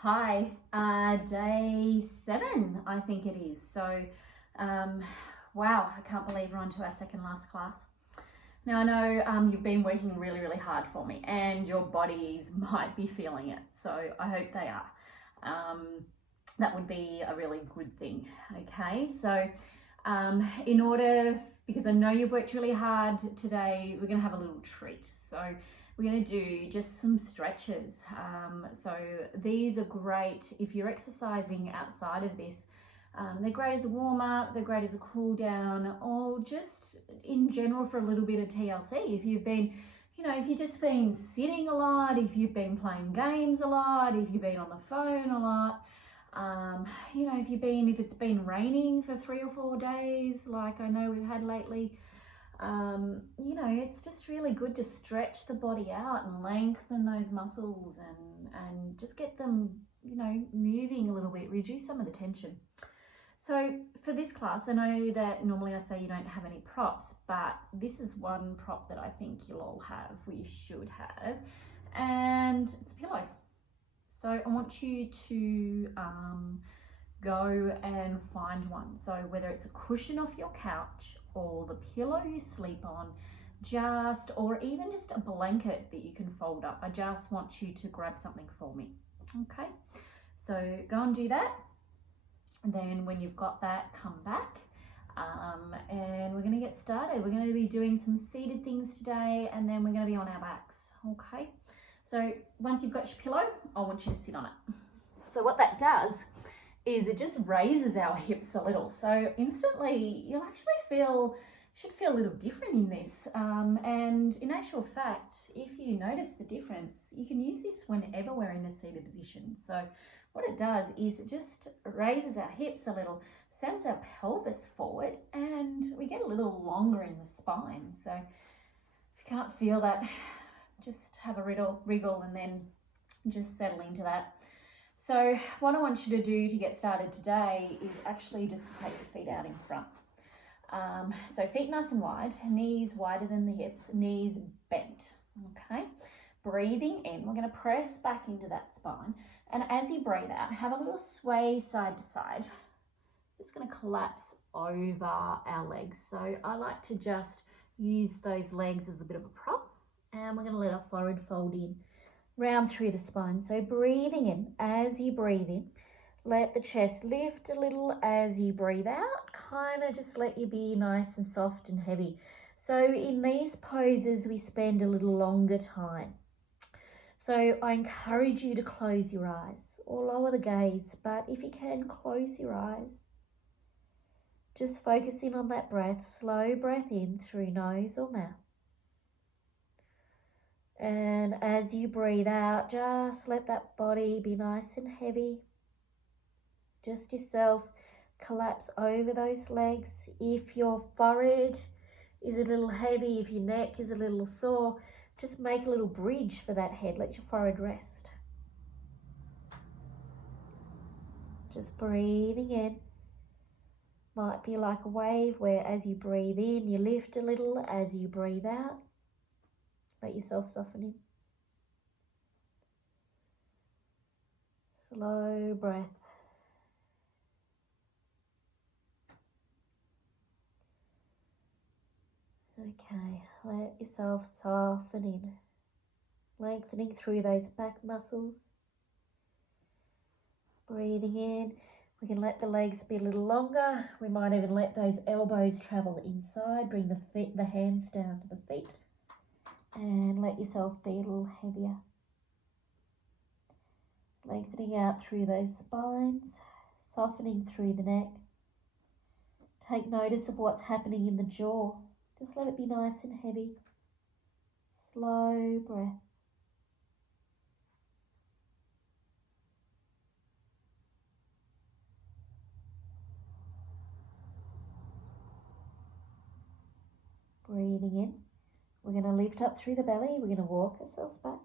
Hi, day 7, I think it is. So, wow, I can't believe we're on to our second last class. Now, I know you've been working really, really hard for me, and your bodies might be feeling it. So, I hope they are. That would be a really good thing. Okay, so in order, because I know you've worked really hard today, we're going to have a little treat. So, we're going to do just some stretches. So these are great if you're exercising outside of this. They're great as a warm up, they're great as a cool down, or just in general for a little bit of TLC. If you've been, if you've just been sitting a lot, if you've been playing games a lot, if you've been on the phone a lot, if it's been raining for 3 or 4 days, like I know we've had lately, it's just really good to stretch the body out and lengthen those muscles and just get them, moving a little bit, reduce some of the tension. So for this class, I know that normally I say you don't have any props, but this is one prop that I think you'll all have, we should have, and it's a pillow. So I want you to go and find one. So whether it's a cushion off your couch or the pillow you sleep on, or even just a blanket that you can fold up. I just want you to grab something for me. Okay, so go and do that. And then when you've got that, come back. And we're going to get started. We're going to be doing some seated things today, and then we're going to be on our backs. Okay, so once you've got your pillow, I want you to sit on it. So what that does is it just raises our hips a little. So instantly you'll actually should feel a little different in this. And in actual fact, if you notice the difference, you can use this whenever we're in a seated position. So what it does is it just raises our hips a little, sends our pelvis forward, and we get a little longer in the spine. So if you can't feel that, just have a wriggle and then just settle into that. So what I want you to do to get started today is actually just to take your feet out in front. So feet nice and wide, knees wider than the hips, knees bent, okay? Breathing in, we're going to press back into that spine. And as you breathe out, have a little sway side to side. Just going to collapse over our legs. So I like to just use those legs as a bit of a prop. And we're going to let our forehead fold in, round through the spine. So breathing in, as you breathe in, let the chest lift a little as you breathe out. Kind of just let you be nice and soft and heavy. So in these poses, we spend a little longer time. So I encourage you to close your eyes or lower the gaze, but if you can, close your eyes. Just focus in on that breath, slow breath in through nose or mouth. And as you breathe out, just let that body be nice and heavy. Just yourself collapse over those legs. If your forehead is a little heavy, if your neck is a little sore, just make a little bridge for that head. Let your forehead rest. Just breathing in. Might be like a wave where as you breathe in, you lift a little. As you breathe out, let yourself soften in. Slow breath. Okay, let yourself soften in, lengthening through those back muscles. Breathing in, we can let the legs be a little longer. We might even let those elbows travel inside, bring the hands down to the feet, and let yourself be a little heavier. Lengthening out through those spines, softening through the neck. Take notice of what's happening in the jaw. Just let it be nice and heavy. Slow breath. Breathing in. We're going to lift up through the belly. We're going to walk ourselves back.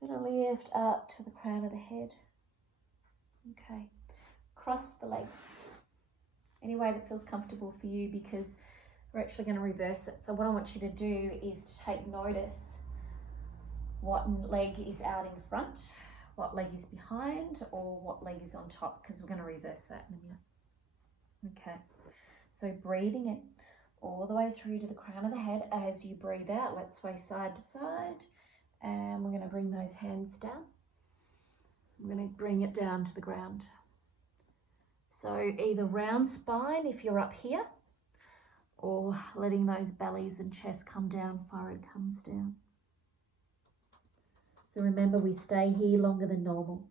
We're going to lift up to the crown of the head. Okay. Cross the legs any way that feels comfortable for you, because we're actually going to reverse it. So what I want you to do is to take notice what leg is out in front, what leg is behind or what leg is on top, because we're going to reverse that in a minute. Okay, so breathing in all the way through to the crown of the head. As you breathe out, let's sway side to side, and we're going to bring those hands down. We're going to bring it down to the ground. So either round spine if you're up here, or letting those bellies and chest come down, forehead comes down. So remember, we stay here longer than normal.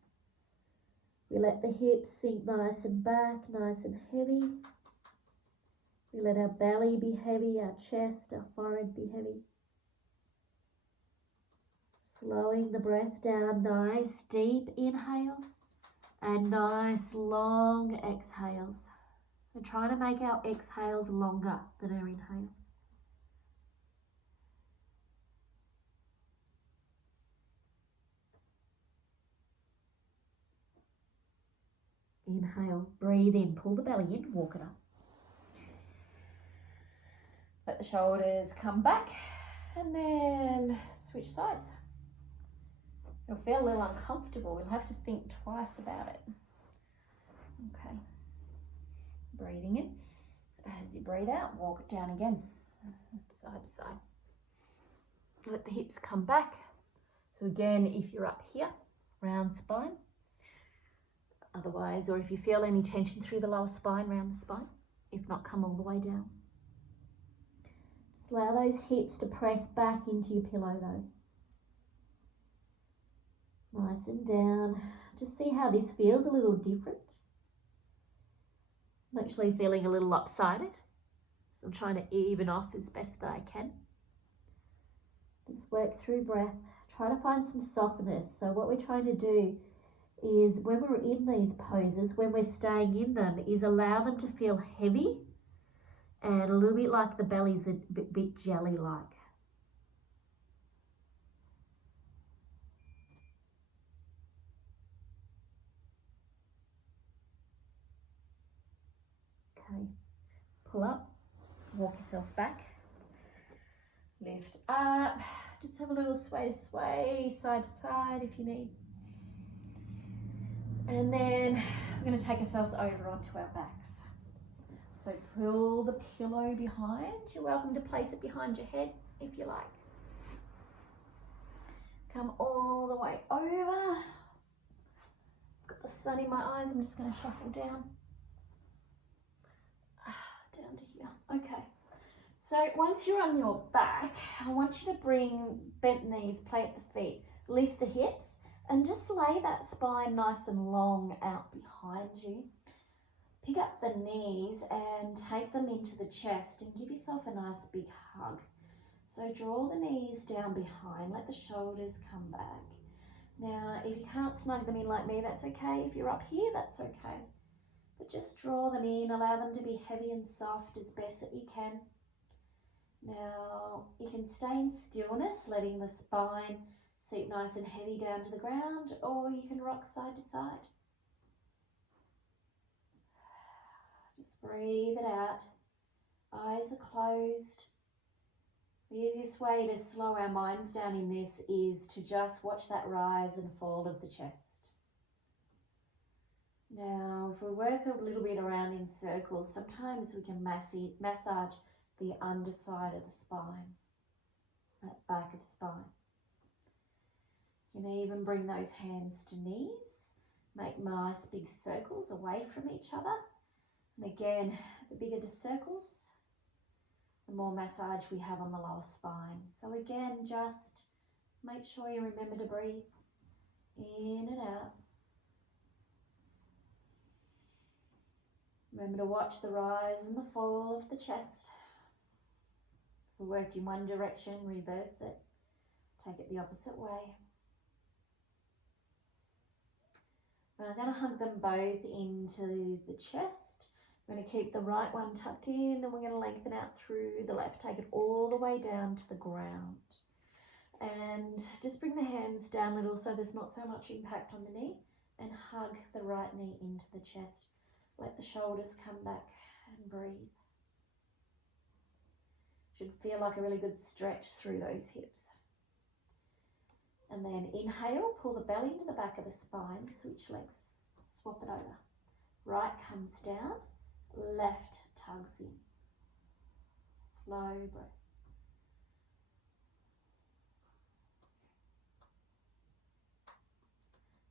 We let the hips sink nice and back, nice and heavy. We let our belly be heavy, our chest, our forehead be heavy. Slowing the breath down, nice deep inhales and nice long exhales. So trying to make our exhales longer than our inhale. Inhale, breathe in, pull the belly in, walk it up. Let the shoulders come back and then switch sides. It'll feel a little uncomfortable. You'll have to think twice about it. Okay. Breathing in. As you breathe out, walk it down again, side to side. Let the hips come back. So again, if you're up here, round spine. Otherwise, or if you feel any tension through the lower spine, round the spine. If not, come all the way down. Just allow those hips to press back into your pillow though. Nice and down. Just see how this feels a little different. I'm actually feeling a little lopsided, so I'm trying to even off as best that I can. Just work through breath. Try to find some softness. So what we're trying to do is, when we're in these poses, when we're staying in them, is allow them to feel heavy and a little bit like the belly's a bit jelly-like. Okay, pull up, walk yourself back, lift up, just have a little sway to sway, side to side if you need. And then we're going to take ourselves over onto our backs. So pull the pillow behind. You're welcome to place it behind your head if you like. Come all the way over. Got the sun in my eyes. I'm just going to shuffle down. Down to here. Okay. So once you're on your back, I want you to bring bent knees, plant the feet, lift the hips, and just lay that spine nice and long out behind you. Pick up the knees and take them into the chest and give yourself a nice big hug. So draw the knees down behind, let the shoulders come back. Now, if you can't snug them in like me, that's okay. If you're up here, that's okay. But just draw them in, allow them to be heavy and soft as best that you can. Now, you can stay in stillness, letting the spine sit nice and heavy down to the ground, or you can rock side to side. Just breathe it out. Eyes are closed. The easiest way to slow our minds down in this is to just watch that rise and fall of the chest. Now, if we work a little bit around in circles, sometimes we can massage the underside of the spine, that back of spine. You can even bring those hands to knees, make nice big circles away from each other. And again, the bigger the circles, the more massage we have on the lower spine. So again, just make sure you remember to breathe in and out. Remember to watch the rise and the fall of the chest. If we worked in one direction, reverse it. Take it the opposite way. I'm going to hug them both into the chest. We're going to keep the right one tucked in, and we're going to lengthen out through the left. Take it all the way down to the ground. And just bring the hands down a little so there's not so much impact on the knee, and hug the right knee into the chest. Let the shoulders come back and breathe. Should feel like a really good stretch through those hips. And then inhale, pull the belly into the back of the spine, switch legs, swap it over. Right comes down, left tugs in. Slow breath.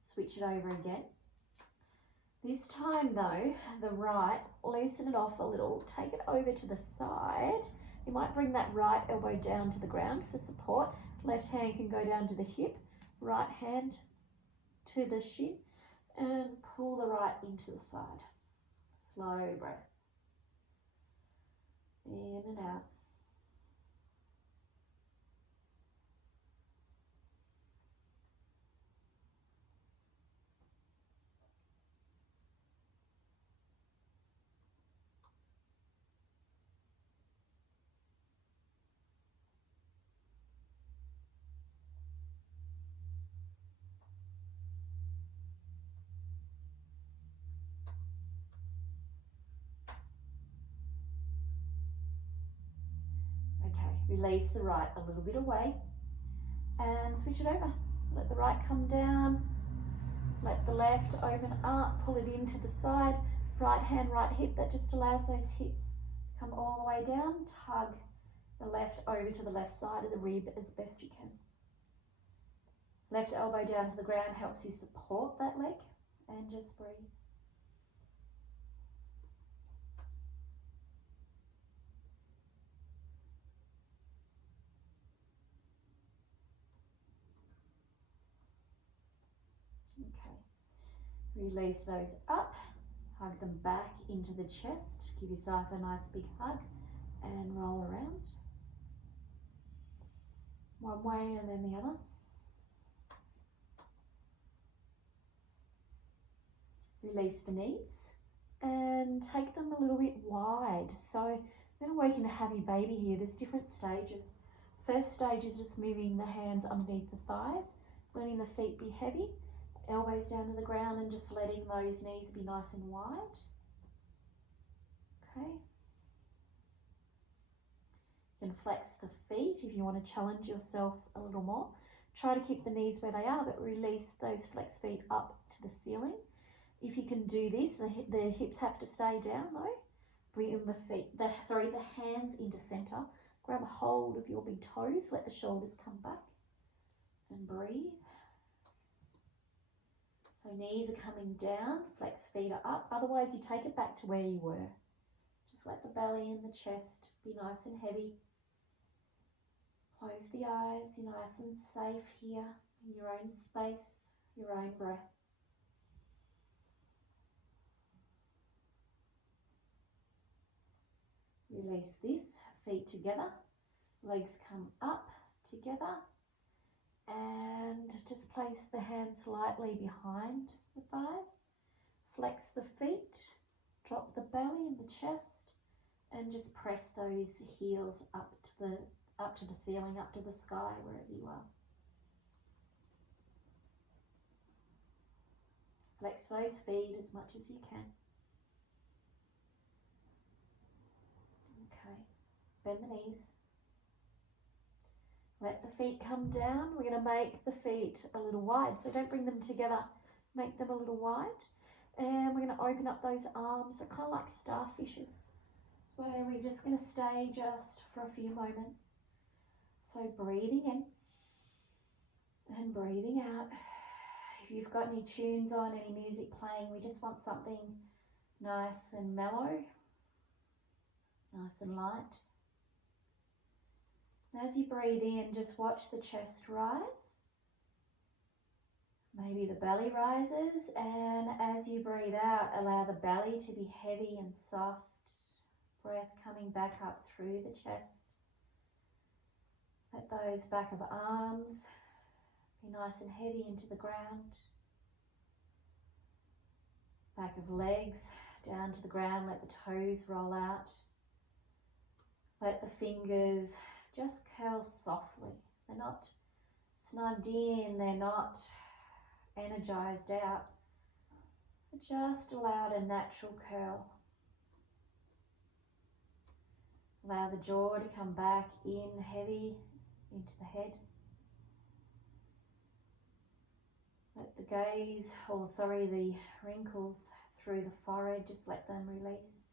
Switch it over again. This time though, the right, loosen it off a little, take it over to the side. You might bring that right elbow down to the ground for support. Left hand can go down to the hip, right hand to the shin, and pull the right into the side. Slow breath. In and out. Release the right a little bit away and switch it over. Let the right come down, let the left open up, pull it into the side, right hand, right hip. That just allows those hips to come all the way down. Tug the left over to the left side of the rib as best you can. Left elbow down to the ground helps you support that leg, and just breathe. Release those up, hug them back into the chest, give yourself a nice big hug and roll around. One way and then the other. Release the knees and take them a little bit wide. So I'm going to work in a happy baby here. There's different stages. First stage is just moving the hands underneath the thighs, letting the feet be heavy. Elbows down to the ground and just letting those knees be nice and wide. Okay. You can flex the feet if you want to challenge yourself a little more. Try to keep the knees where they are, but release those flex feet up to the ceiling. If you can do this, the hips have to stay down though. Bring the hands into center. Grab a hold of your big toes. Let the shoulders come back and breathe. So knees are coming down, flex feet are up. Otherwise you take it back to where you were. Just let the belly and the chest be nice and heavy. Close the eyes, you're nice and safe here in your own space, your own breath. Release this, feet together, legs come up together. And just place the hands lightly behind the thighs. Flex the feet, drop the belly and the chest, and just press those heels up to the ceiling, up to the sky, wherever you are. Flex those feet as much as you can. Okay, bend the knees. Let the feet come down. We're going to make the feet a little wide, so don't bring them together. Make them a little wide. And we're going to open up those arms, so kind of like starfishes. It's where we're just going to stay just for a few moments. So breathing in and breathing out. If you've got any tunes on, any music playing, we just want something nice and mellow, nice and light. As you breathe in, just watch the chest rise. Maybe the belly rises, and as you breathe out, allow the belly to be heavy and soft. Breath coming back up through the chest. Let those back of arms be nice and heavy into the ground. Back of legs down to the ground, let the toes roll out. Let the fingers just curl softly. They're not snugged in, they're not energized out. Just allow a natural curl. Allow the jaw to come back in heavy into the head. Let the gaze, or sorry, the wrinkles through the forehead, just let them release.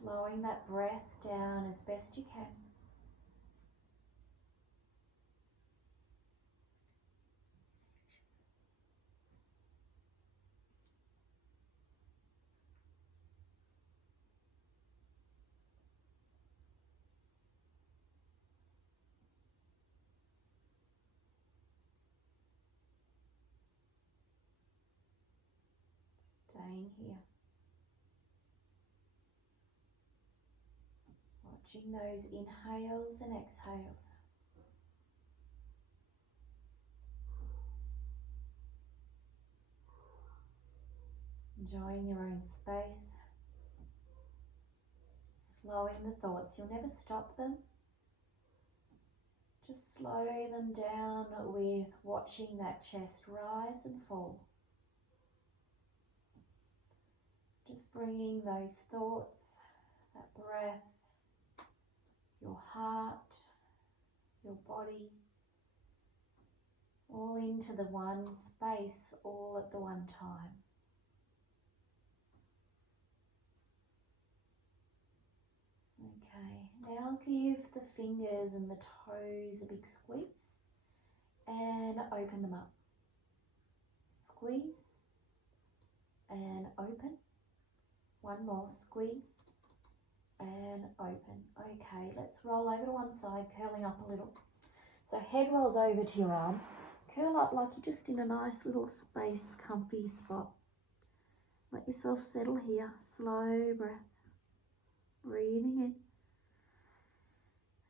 Slowing that breath down as best you can. Staying here. Watching those inhales and exhales. Enjoying your own space. Slowing the thoughts. You'll never stop them. Just slow them down with watching that chest rise and fall. Just bringing those thoughts, that breath, your heart, your body, all into the one space, all at the one time. Okay, now give the fingers and the toes a big squeeze and open them up. Squeeze and open. One more, squeeze and open. Okay, let's roll over to one side, curling up a little. So head rolls over to your arm. Curl up like you're just in a nice little space, comfy spot. Let yourself settle here. Slow breath. Breathing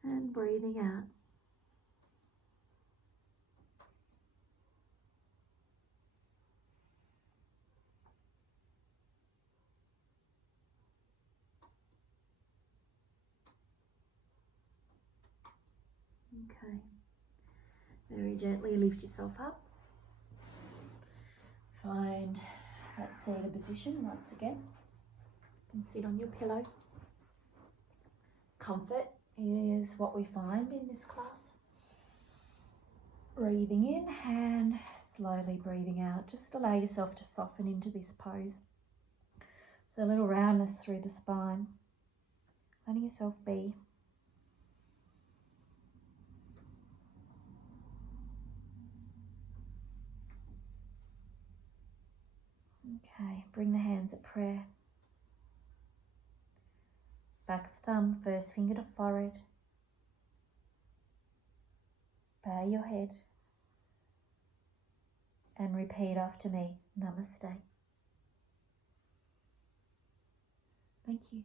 in and breathing out. Okay. Very gently lift yourself up. Find that seated position once again. And sit on your pillow. Comfort is what we find in this class. Breathing in and slowly breathing out. Just allow yourself to soften into this pose. So a little roundness through the spine. Letting yourself be. Okay, bring the hands at prayer. Back of thumb, first finger to forehead. Bow your head. And repeat after me, Namaste. Thank you.